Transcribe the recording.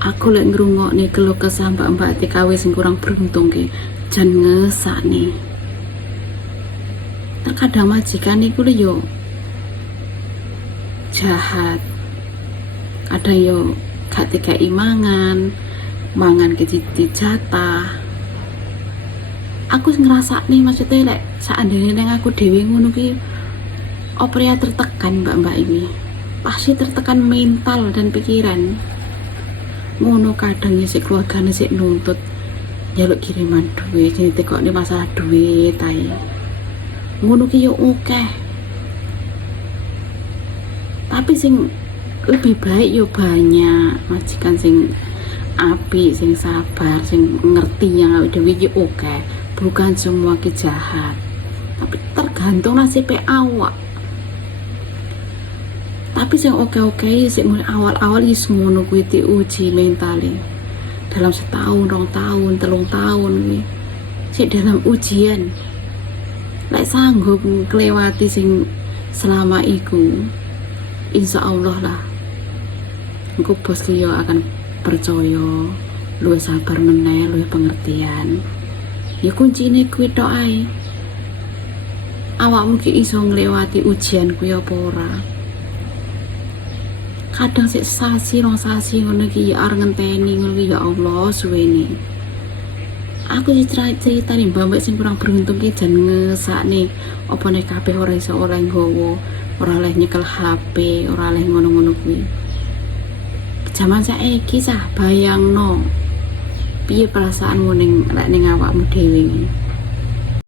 Aku lek ngrungokne keluh kesah mbak-mbak TKW sing kurang beruntung ki jan ngesakne. Terkadang majikan iku lho yo jahat, kadang yo gak dikai mangan ke jatah. Aku ngerasakne maksudnya lek seandainya neng aku dewe ngono ki apa ya tertekan mbak-mbak ini, pasti tertekan mental dan pikiran. Ngono kadang ya si keluarganya si nuntut jaluk kiriman duit, jadi tekok ini masalah duit ae. Ngono ki yo oke, tapi sing lebih baik yo banyak majikan sing api, sing sabar, sing ngerti yang awake dhewe yo oke. Bukan semua ki jahat, tapi tergantung nasibnya awak. Tapi sing oke-oke sing mulai awal-awal iki semono kuwi diuji mentale. Dalam setahun, 2 tahun, 3 tahun kuwi. Sik dalam ujian. Lek sanggup kelewati sing selama iku, insya Allah lah engko bos liya akan percaya, luwih sabar meneh, luwih pengertian. Ya kuncine kuwi tok ae. Awakmu ki iso nglewati ujian kuwi apa ora? Kadang sik sasi 2 sasi ngono ki ya arep ngenteni ngono ki ya Allah suwene. Aku cerita nih mbak sing kurang beruntung ki jan ngesakne apa nek kabeh ora iso oleh nggowo, ora oleh nyekel HP, ora oleh ngono-ngono kuwi. Zaman saiki sah bayangno piye perasaanmu ning awakmu dhewe iki.